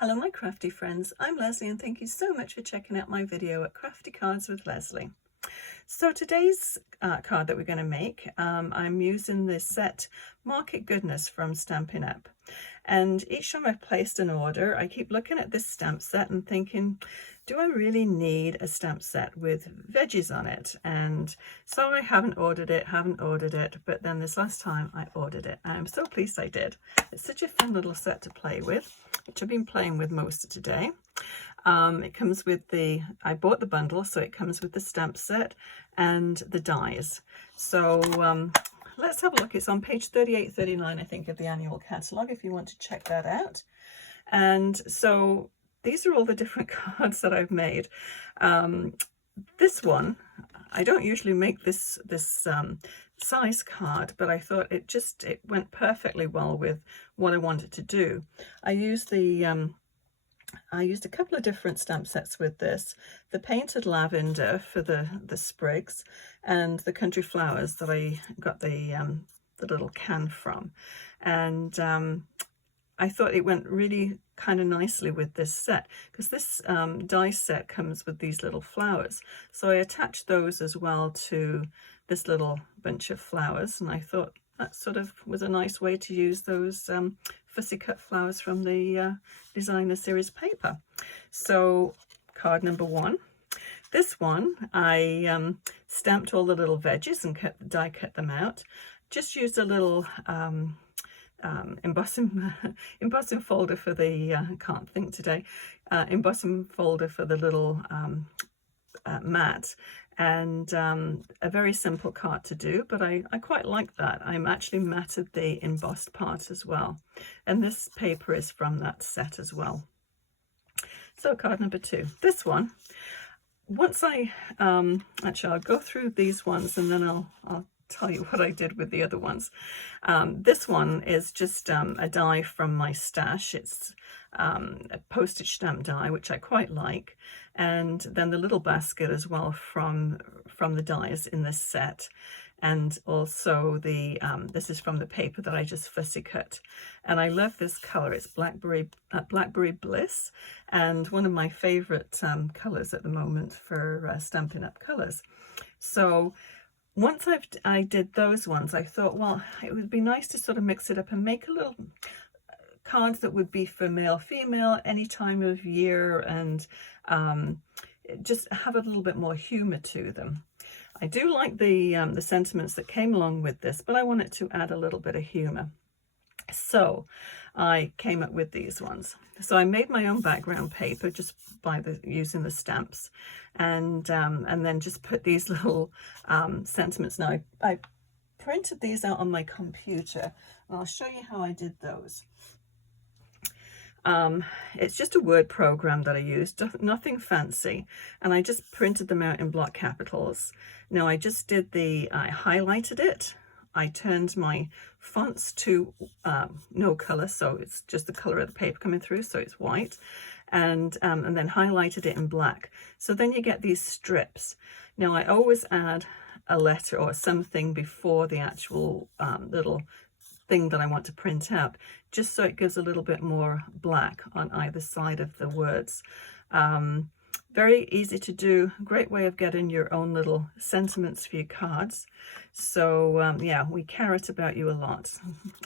Hello my crafty friends, I'm Leslie and thank you so much for checking out my video at Crafty Cards with Leslie. So today's card that we're going to make, I'm using the set Market Goodness from Stampin' Up. And each time I've placed an order, I keep looking at this stamp set and thinking, do I really need a stamp set with veggies on it? And so I haven't ordered it, but then this last time I ordered it. I'm so pleased I did. It's such a fun little set to play with, which I've been playing with most of today. It comes with I bought the bundle, so it comes with the stamp set and the dies. So let's have a look. It's on page 38-39, I think, of the annual catalogue, if you want to check that out. And so these are all the different cards that I've made. This one, I don't usually make this size card, but I thought it went perfectly well with what I wanted to do. I used a couple of different stamp sets with this. The Painted Lavender for the sprigs, and the Country Flowers that I got the little can from. And I thought it went really kind of nicely with this set, because this die set comes with these little flowers. So I attached those as well to this little bunch of flowers, and I thought that sort of was a nice way to use those fussy cut flowers from the designer series paper. So card number one. This one, I stamped all the little veggies and die cut them out. Just used a little embossing folder for the, can't think today, embossing folder for the little mat. And a very simple card to do, but I quite like that. I'm actually matted the embossed part as well. And this paper is from that set as well. So card number two. This one, once actually I'll go through these ones and then I'll tell you what I did with the other ones. This one is just a die from my stash. It's a postage stamp die, which I quite like, and then the little basket as well from the dies in this set. And also this is from the paper that I just fussy cut, and I love this color. It's Blackberry Bliss, and one of my favorite colors at the moment for Stampin' Up colors. So once I did those ones, I thought, well, it would be nice to sort of mix it up and make a little cards that would be for male, female, any time of year, and just have a little bit more humor to them. I do like the sentiments that came along with this, but I wanted to add a little bit of humor. So I came up with these ones. So I made my own background paper just by using the stamps, and then just put these little sentiments. Now I printed these out on my computer, and I'll show you how I did those. It's just a word program that I used, nothing fancy, and I just printed them out in block capitals. Now I just did I highlighted it, I turned my fonts to no color, so it's just the color of the paper coming through, so it's white, and then highlighted it in black. So then you get these strips. Now I always add a letter or something before the actual little thing that I want to print out, just so it gives a little bit more black on either side of the words. Very easy to do, great way of getting your own little sentiments for your cards. So yeah, we care about you a lot.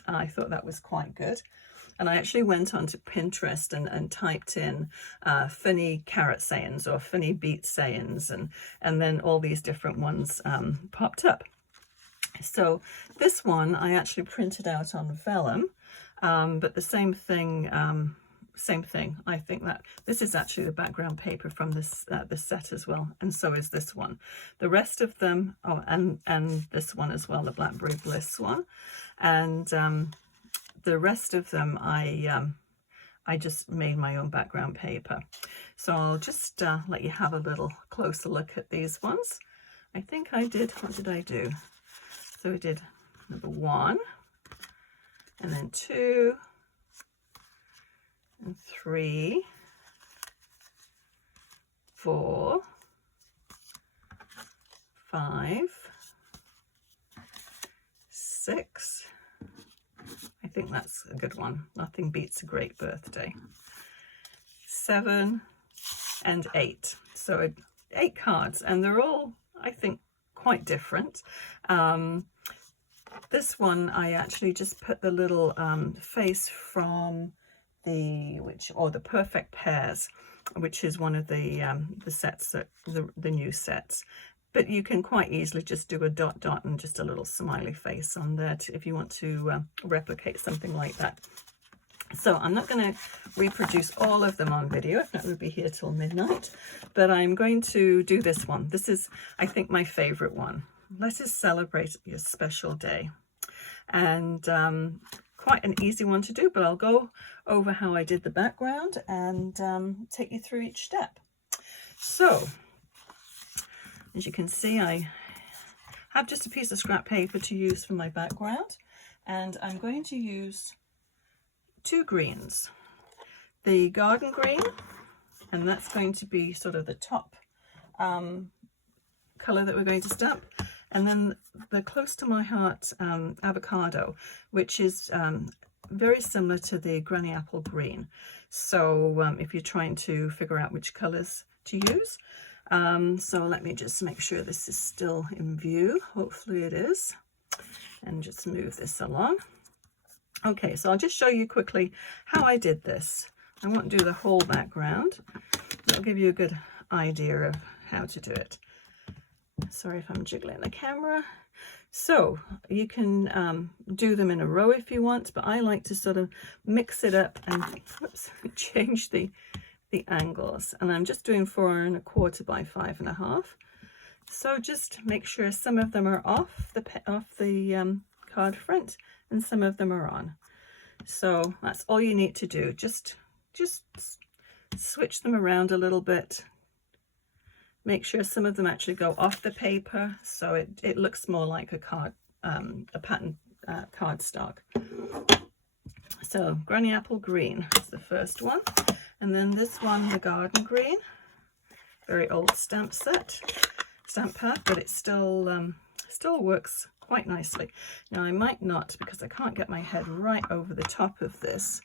I thought that was quite good. And I actually went onto Pinterest and typed in funny carrot sayings or funny beet sayings, and then all these different ones popped up. So this one I actually printed out on vellum, but the same thing. I think that this is actually the background paper from this set as well, and so is this one. The rest of them, oh, and this one as well, the Blackberry Bliss one, and the rest of them I just made my own background paper. So I'll just let you have a little closer look at these ones. I think I did. What did I do? So we did number 1, and then 2, and 3, 4, 5, 6. I think that's a good one. Nothing beats a great birthday. 7, and 8. So 8 cards, and they're all, I think, quite different. This one I actually just put the little face from the Perfect Pairs, which is one of the sets, that the new sets. But you can quite easily just do a dot dot and just a little smiley face on there if you want to replicate something like that. So I'm not going to reproduce all of them on video, if not we'll be here till midnight, but I'm going to do this one. This is, I think, my favorite one. Let us celebrate your special day. And quite an easy one to do, but I'll go over how I did the background and take you through each step. So, as you can see, I have just a piece of scrap paper to use for my background, and I'm going to use 2 greens. The garden green, and that's going to be sort of the top colour that we're going to stamp, and then the close to my heart avocado, which is very similar to the granny apple green. So if you're trying to figure out which colours to use, so let me just make sure this is still in view. Hopefully it is, and just move this along. Okay, so I'll just show you quickly how I did this. I won't do the whole background. That'll give you a good idea of how to do it. Sorry if I'm jiggling the camera. So you can do them in a row if you want, but I like to sort of mix it up and change the angles. And I'm just doing 4 1/4 by 5 1/2. So just make sure some of them are off the card front and some of them are on. So that's all you need to do. Just switch them around a little bit. Make sure some of them actually go off the paper, so it looks more like a pattern cardstock. So Granny Apple Green is the first one, and then this one, the Garden Green, very old stamp pack, but it still works quite nicely. Now I might not, because I can't get my head right over the top of this,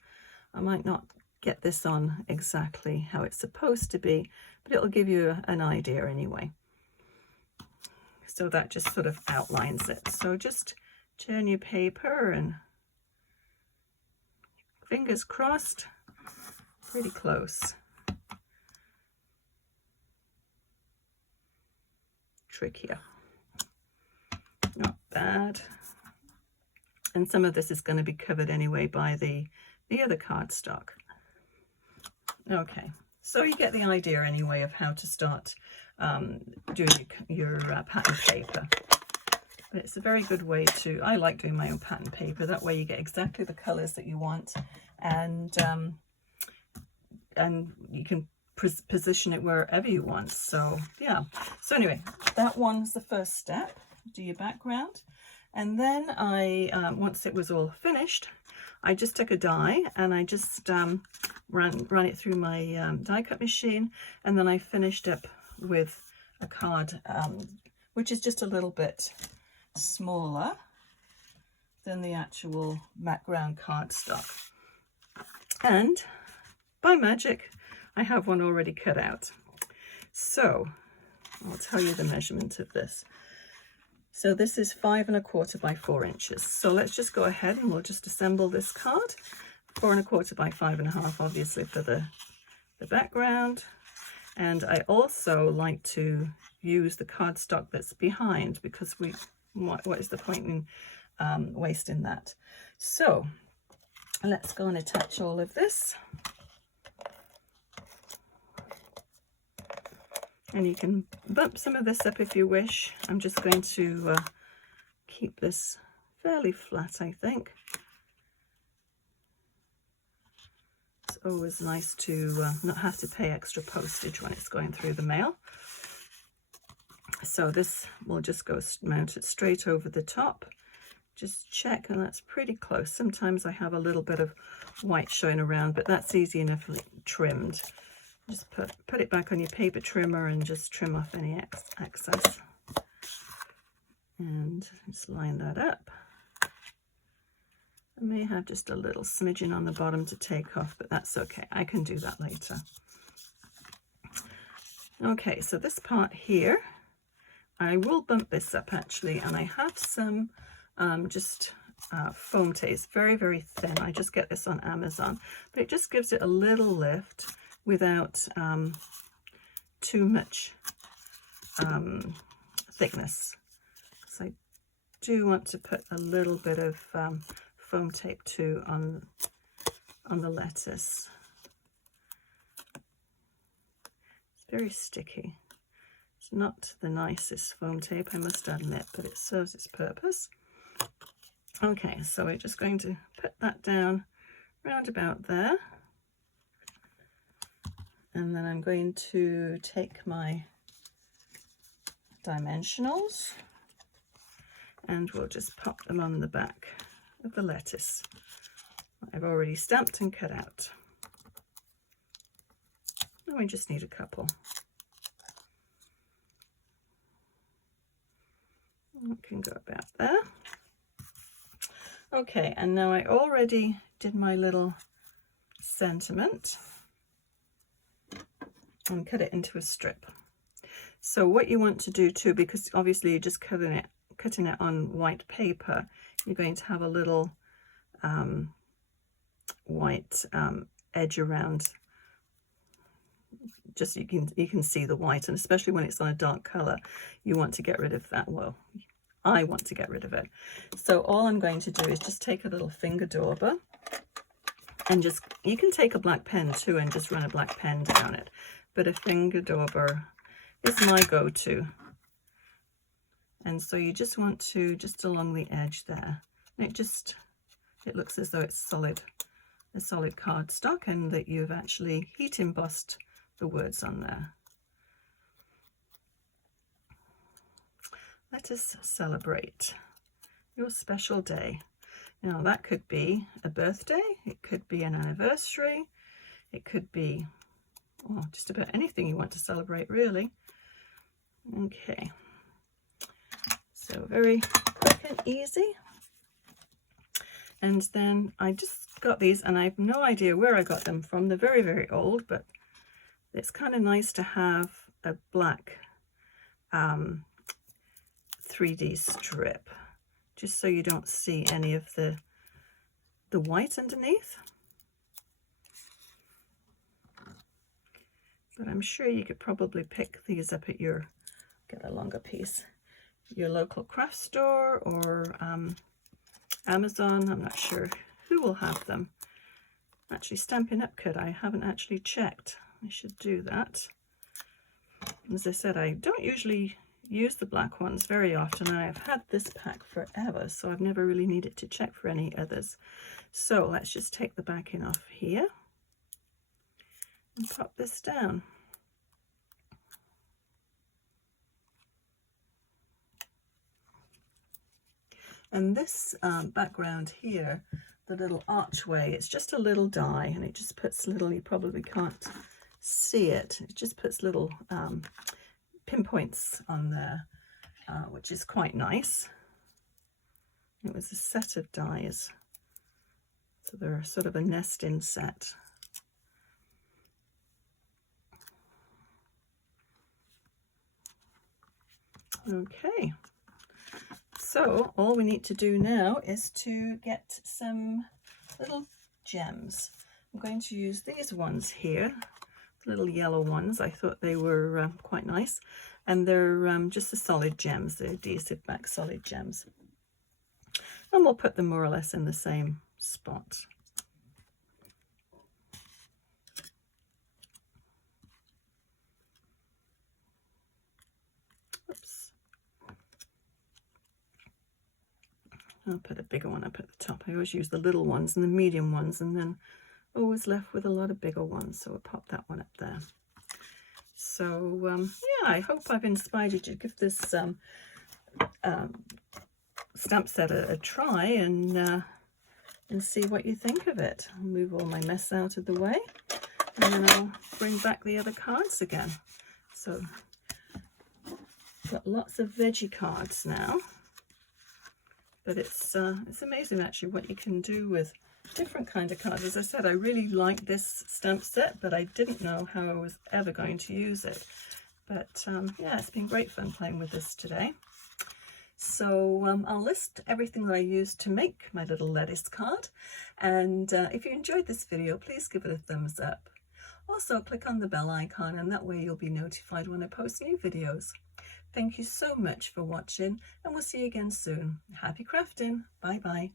I might not get this on exactly how it's supposed to be, but it'll give you an idea anyway. So that just sort of outlines it. So just turn your paper and fingers crossed, pretty close. Trickier. Not bad. And some of this is going to be covered anyway by the other cardstock. Okay, so you get the idea anyway of how to start doing your pattern paper. But it's a very good way to, I like doing my own pattern paper, that way you get exactly the colours that you want, and you can position it wherever you want. So yeah, so anyway, that one's the first step. Do your background, and then I once it was all finished, I just took a die and I just ran it through my die cut machine, and then I finished up with a card which is just a little bit smaller than the actual background cardstock, and by magic I have one already cut out. So I'll tell you the measurement of this. So this is 5 1/4 by 4 inches. So let's just go ahead and we'll just assemble this card. 4 1/4 by 5 1/2, obviously, for the background. And I also like to use the cardstock that's behind, because what is the point in wasting that? So let's go and attach all of this. And you can bump some of this up if you wish. I'm just going to keep this fairly flat, I think. It's always nice to not have to pay extra postage when it's going through the mail. So this will just go mounted straight over the top. Just check, and that's pretty close. Sometimes I have a little bit of white showing around, but that's easy enough trimmed. Just put it back on your paper trimmer and just trim off any excess. And just line that up. I may have just a little smidgen on the bottom to take off, but that's okay. I can do that later. Okay, so this part here, I will bump this up actually, and I have some foam tape. It's very, very thin. I just get this on Amazon, but it just gives it a little lift without too much thickness. So I do want to put a little bit of foam tape too on the lettuce. It's very sticky. It's not the nicest foam tape, I must admit, but it serves its purpose. Okay, so we're just going to put that down round about there. And then I'm going to take my dimensionals and we'll just pop them on the back of the lettuce. I've already stamped and cut out. And we just need a couple. It can go about there. Okay, and now I already did my little sentiment and cut it into a strip. So what you want to do too, because obviously you're just cutting it on white paper, you're going to have a little white edge around. Just you can see the white, and especially when it's on a dark color, you want to get rid of that. Well, I want to get rid of it. So all I'm going to do is just take a little finger dauber and just, you can take a black pen too and just run a black pen down it, but a finger dauber is my go-to. And so you just want to, just along the edge there, and it looks as though it's a solid cardstock and that you've actually heat embossed the words on there. Let us celebrate your special day. Now that could be a birthday, it could be an anniversary, it could be just about anything you want to celebrate really. Okay, so very quick and easy. And then I just got these, and I have no idea where I got them from. They're very, very old, but it's kind of nice to have a black 3D strip, just so you don't see any of the white underneath. But I'm sure you could probably pick these up at get a longer piece, your local craft store or Amazon. I'm not sure who will have them. Actually, Stampin' Up could. I haven't actually checked. I should do that. As I said, I don't usually use the black ones very often, and I've had this pack forever, so I've never really needed to check for any others. So let's just take the backing off here and pop this down. And this background here, the little archway, it's just a little die, and it just puts little, you probably can't see it, it just puts little pinpoints on there, which is quite nice. It was a set of dies, so they're sort of a nesting set. Okay, so all we need to do now is to get some little gems. I'm going to use these ones here, little yellow ones. I thought they were quite nice, and they're just the solid gems, the adhesive back solid gems, and we'll put them more or less in the same spot. Oops. I'll put a bigger one up at the top. I always use the little ones and the medium ones, and then always left with a lot of bigger ones, so we'll pop that one up there. So yeah, I hope I've inspired you to give this stamp set a try and see what you think of it. I'll move all my mess out of the way, and then I'll bring back the other cards again. So got lots of veggie cards now, But it's amazing actually what you can do with different kind of cards. As I said, I really like this stamp set, but I didn't know how I was ever going to use it. But yeah, it's been great fun playing with this today. So I'll list everything that I used to make my little lettuce card. And if you enjoyed this video, please give it a thumbs up. Also, click on the bell icon, and that way you'll be notified when I post new videos. Thank you so much for watching, and we'll see you again soon. Happy crafting. Bye bye.